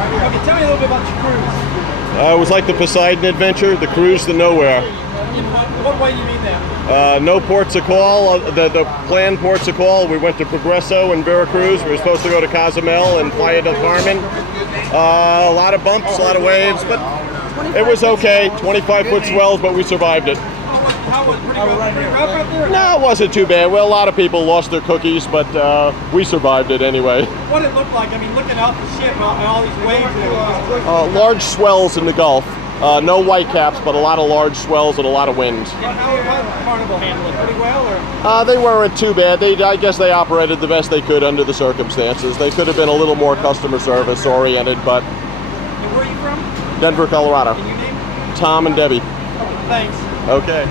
Okay, tell me a little bit about your cruise. It was like the Poseidon Adventure, the cruise to nowhere. What way do you mean that? No ports of call. The planned ports of call, we went to Progreso and Veracruz. We were supposed to go to Cozumel and Playa del Carmen. A lot of bumps, a lot of waves, but it was okay. 25-foot swells, but we survived it. How was it? Pretty rough out there? No, it wasn't too bad. Well, a lot of people lost their cookies, but we survived it anyway. What did it look like? I mean, looking out the ship and all these waves. Large swells in the Gulf. No whitecaps, but a lot of large swells and a lot of wind. How did Carnival handle it? Pretty well, or? They weren't too bad. I guess they operated the best they could under the circumstances. They could have been a little more customer service oriented, but. And where are you from? Denver, Colorado. And your name? Tom and Debbie. Thanks. Okay.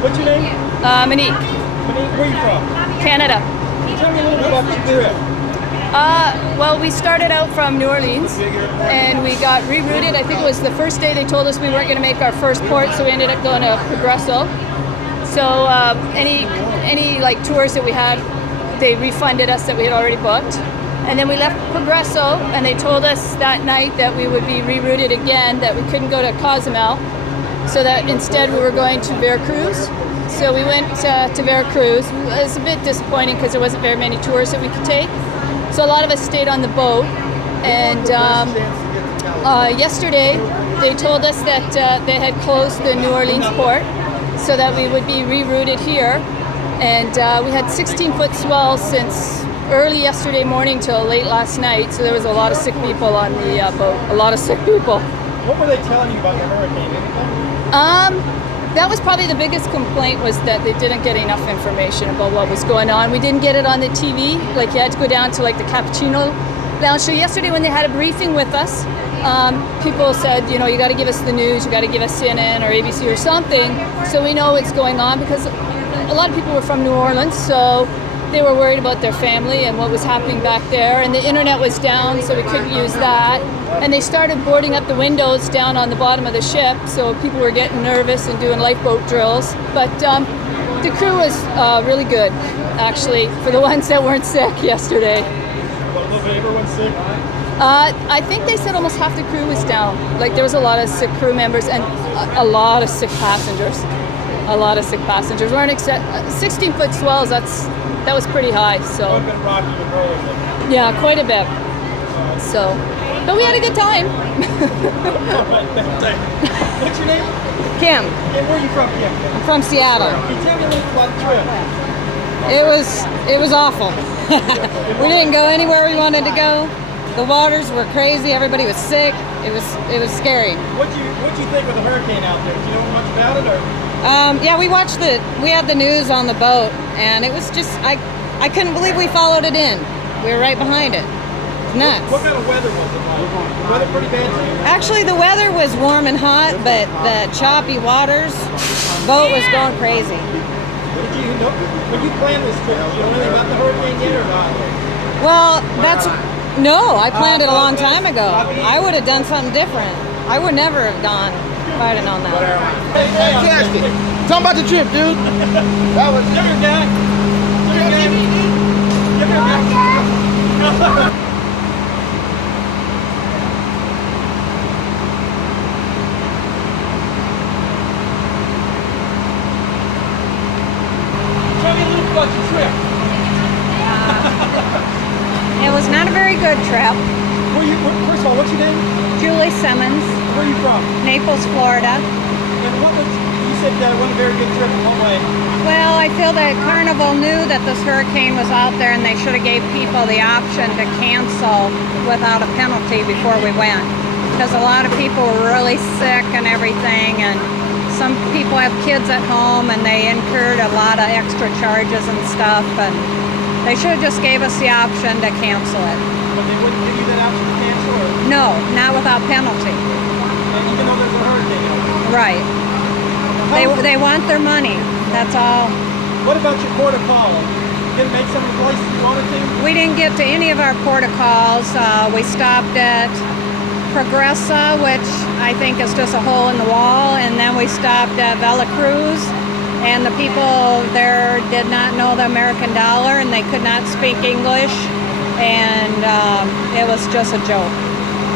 What's your name? Monique. Monique, where are you from? Canada. Can you tell me a little bit about your trip? Well, we started out from New Orleans and we got rerouted. I think it was the first day they told us we weren't going to make our first port, so we ended up going to Progreso. So any like tours that we had, they refunded us that we had already booked. And then we left Progreso and they told us that night that we would be rerouted again, that we couldn't go to Cozumel, so that instead we were going to Veracruz. So we went to Veracruz. It was a bit disappointing because there wasn't very many tours that we could take. So a lot of us stayed on the boat, and yesterday they told us that they had closed the New Orleans port so that we would be rerouted here, and we had 16-foot swells since early yesterday morning till late last night, so there was a lot of sick people on the boat, a lot of sick people. What were they telling you about the hurricane? Anything? That was probably the biggest complaint, was that they didn't get enough information about what was going on. We didn't get it on the TV. Like, you had to go down to like the Cappuccino Lounge. So yesterday when they had a briefing with us, people said, you know, you got to give us the news, you got to give us CNN or ABC or something, so we know what's going on, because a lot of people were from New Orleans, so they were worried about their family and what was happening back there, and the internet was down, so we couldn't use that. And they started boarding up the windows down on the bottom of the ship, so people were getting nervous and doing lifeboat drills. But the crew was really good, actually, for the ones that weren't sick yesterday. Was everyone sick? I think they said almost half the crew was down. Like, there was a lot of sick crew members and a lot of sick passengers. A lot of sick passengers. Weren't 16-foot swells. That was pretty high. So. It's been rocky and rolling. Yeah, quite a bit. So, but we had a good time. What's your name? Kim. And where are you from, Kim? I'm from Seattle. Can you tell me a little about the trip? It was awful. We didn't go anywhere we wanted to go. The waters were crazy. Everybody was sick. It was scary. What'd you think of the hurricane out there? Do you know much about it, or? Yeah, we had the news on the boat, and it was just, I couldn't believe we followed it in. We were right behind it. It's nuts. What kind of weather was it like? Was the weather pretty bad too? Actually, the weather was warm and hot, but the choppy waters, boat was going crazy. When you planned this trip, did you know anything about the hurricane yet or not? Well, no, I planned it a long time ago. I would have done something different. I would never have gone fighting on that. Fantastic. Talking about the trip, dude. That was. Give me your guy. Give me your guy. Tell me a little about your trip. It was not a very good trip. First of all, what's your name? Julie Simmons, Where are you from? Naples, Florida. And you said that it wasn't a very good trip in one way. Well, I feel that Carnival knew that this hurricane was out there, and they should have gave people the option to cancel without a penalty before we went. Because a lot of people were really sick and everything, and some people have kids at home, and they incurred a lot of extra charges and stuff, and they should have just gave us the option to cancel it. But they wouldn't give you that option to cancel, or? No, not without penalty. And even though there's a hurricane? Right. They want their money. That's all. What about your port of call? You didn't make some of the places you wanted to? We didn't get to any of our port of calls. We stopped at Progreso, which I think is just a hole in the wall, and then we stopped at Veracruz, and the people there did not know the American dollar, and they could not speak English, and it was just a joke.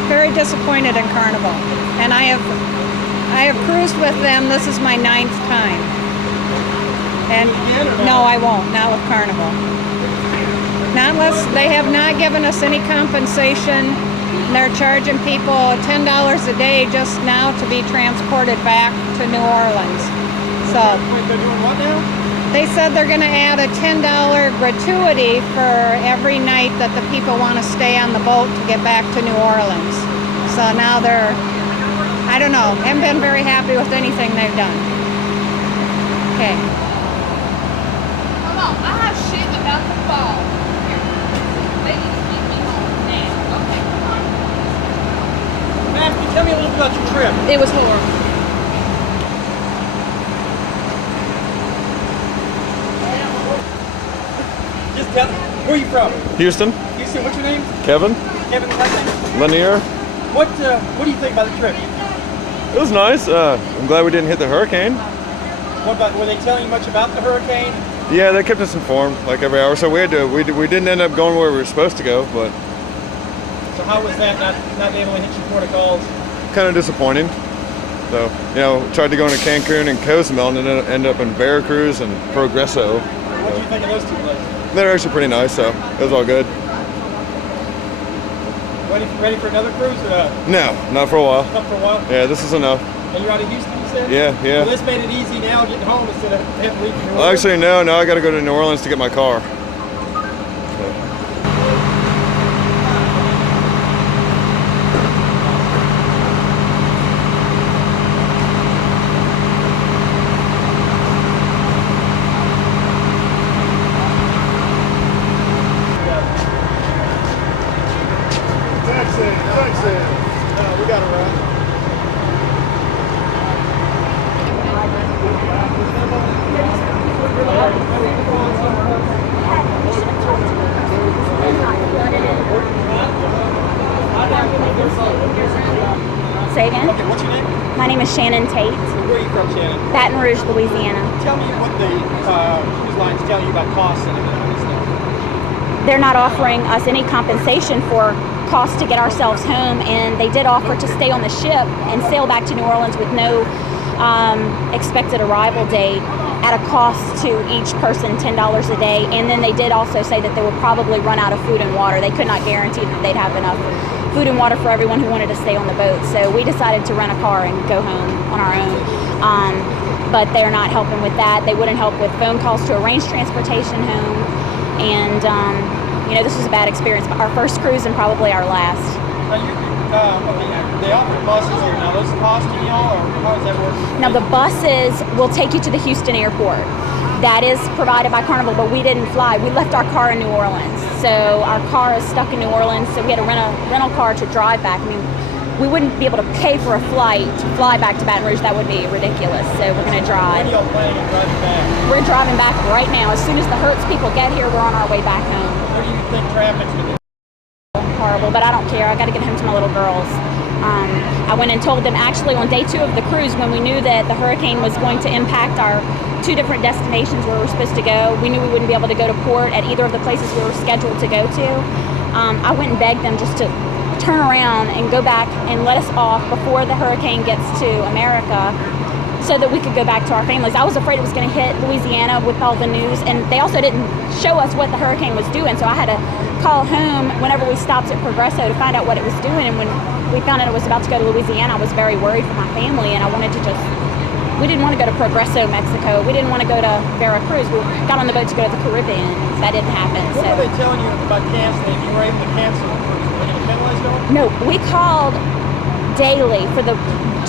Very disappointed in Carnival, and I have cruised with them. This is my 9th time, and no, I won't. Not with Carnival. Not unless they have not given us any compensation. They're charging people $10 a day just now to be transported back to New Orleans. So They're doing what now? they said they're going to add a $10 gratuity for every night that the people want to stay on the boat to get back to New Orleans. So now they're, I don't know, haven't been very happy with anything they've done. Okay. Come on, I have shit about to fall. Here. Ladies, take me home now. Okay, come on. Ma'am, can you tell me a little bit about your trip? It was horrible. Just tell me, where are you from? Houston, Houston, what's your name? Kevin, Kevin, last name? Lanier. What do you think about the trip? It was nice. I'm glad we didn't hit the hurricane. What about, were they telling you much about the hurricane? Yeah, they kept us informed like every hour. So we didn't end up going where we were supposed to go, but So how was that not being able to hit your protocols? kind of disappointing. So, you know, tried to go into Cancun and Cozumel and then ended up in Veracruz and Progreso. What do you think of those two places? They're actually pretty nice, so it was all good. Ready for another cruise or No, not for a while. up for a while? Yeah, this is enough. And you're out of Houston, you said? Yeah, yeah. Well, this made it easy now getting home instead of having to leave New Well, Orleans. actually, no, I got to go to New Orleans to get my car. We got to run. Say again? Okay, what's your name? My name is Shannon Tate, Where are you from, Shannon? Baton Rouge, Louisiana. Tell me what the cruise lines tell you about costs and everything like this. They're not offering us any compensation for costs to get ourselves home, and they did offer to stay on the ship and sail back to New Orleans with no expected arrival date at a cost to each person $10 a day. And then they did also say that they would probably run out of food and water. They could not guarantee that they'd have enough food and water for everyone who wanted to stay on the boat. So we decided to rent a car and go home on our own. But they're not helping with that. They wouldn't help with phone calls to arrange transportation home. And, you know, this was a bad experience, but our first cruise and probably our last. Now they offer buses here. Now those costing y'all, or how does that work? Now the buses will take you to the Houston airport. That is provided by Carnival, but we didn't fly. We left our car in New Orleans. So our car is stuck in New Orleans, so we had to rent a rental car to drive back. I mean, we wouldn't be able to pay for a flight to fly back to Baton Rouge. That would be ridiculous. So we're going to drive. When are y'all planning on driving back? We're driving back right now. As soon as the Hertz people get here, we're on our way back home. What do you think traffic's going to be? Horrible, but I don't care. I got to get home to my little girls. I went and told them actually on day 2 of the cruise, when we knew that the hurricane was going to impact our 2 different destinations where we were supposed to go. We knew we wouldn't be able to go to port at either of the places we were scheduled to go to. I went and begged them just to turn around and go back and let us off before the hurricane gets to America, so that we could go back to our families. I was afraid it was going to hit Louisiana with all the news, and they also didn't show us what the hurricane was doing, so I had to call home whenever we stopped at Progreso to find out what it was doing. And when we found out it was about to go to Louisiana, I was very worried for my family, and I wanted to we didn't want to go to Progreso, Mexico. We didn't want to go to Veracruz. We got on the boat to go to the Caribbean. That didn't happen. What were they telling you about canceling? You were able to cancel. Were they going to penalize y'all? No, we called daily for the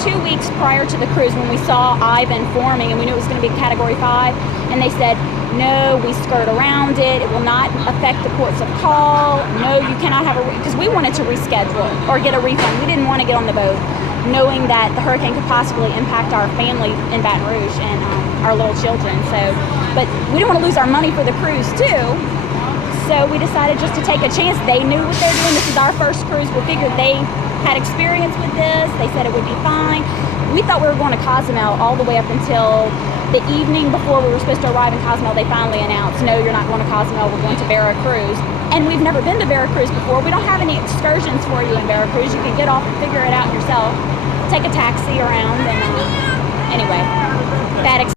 2 weeks prior to the cruise when we saw Ivan forming and we knew it was going to be Category 5, and they said, no, we skirt around it. It will not affect the ports of call. No, you cannot have because we wanted to reschedule or get a refund. We didn't want to get on the boat knowing that the hurricane could possibly impact our family in Baton Rouge and our little children. So, but we didn't want to lose our money for the cruise too. So we decided just to take a chance. They knew what they're doing. This is our first cruise. We figured they had experience with this. They said it would be fine. We thought we were going to Cozumel all the way up until The evening before we were supposed to arrive in Cozumel, they finally announced, no, you're not going to Cozumel, we're going to Veracruz. And we've never been to Veracruz before. We don't have any excursions for you in Veracruz. You can get off and figure it out yourself. Take a taxi around, and anyway, bad experience.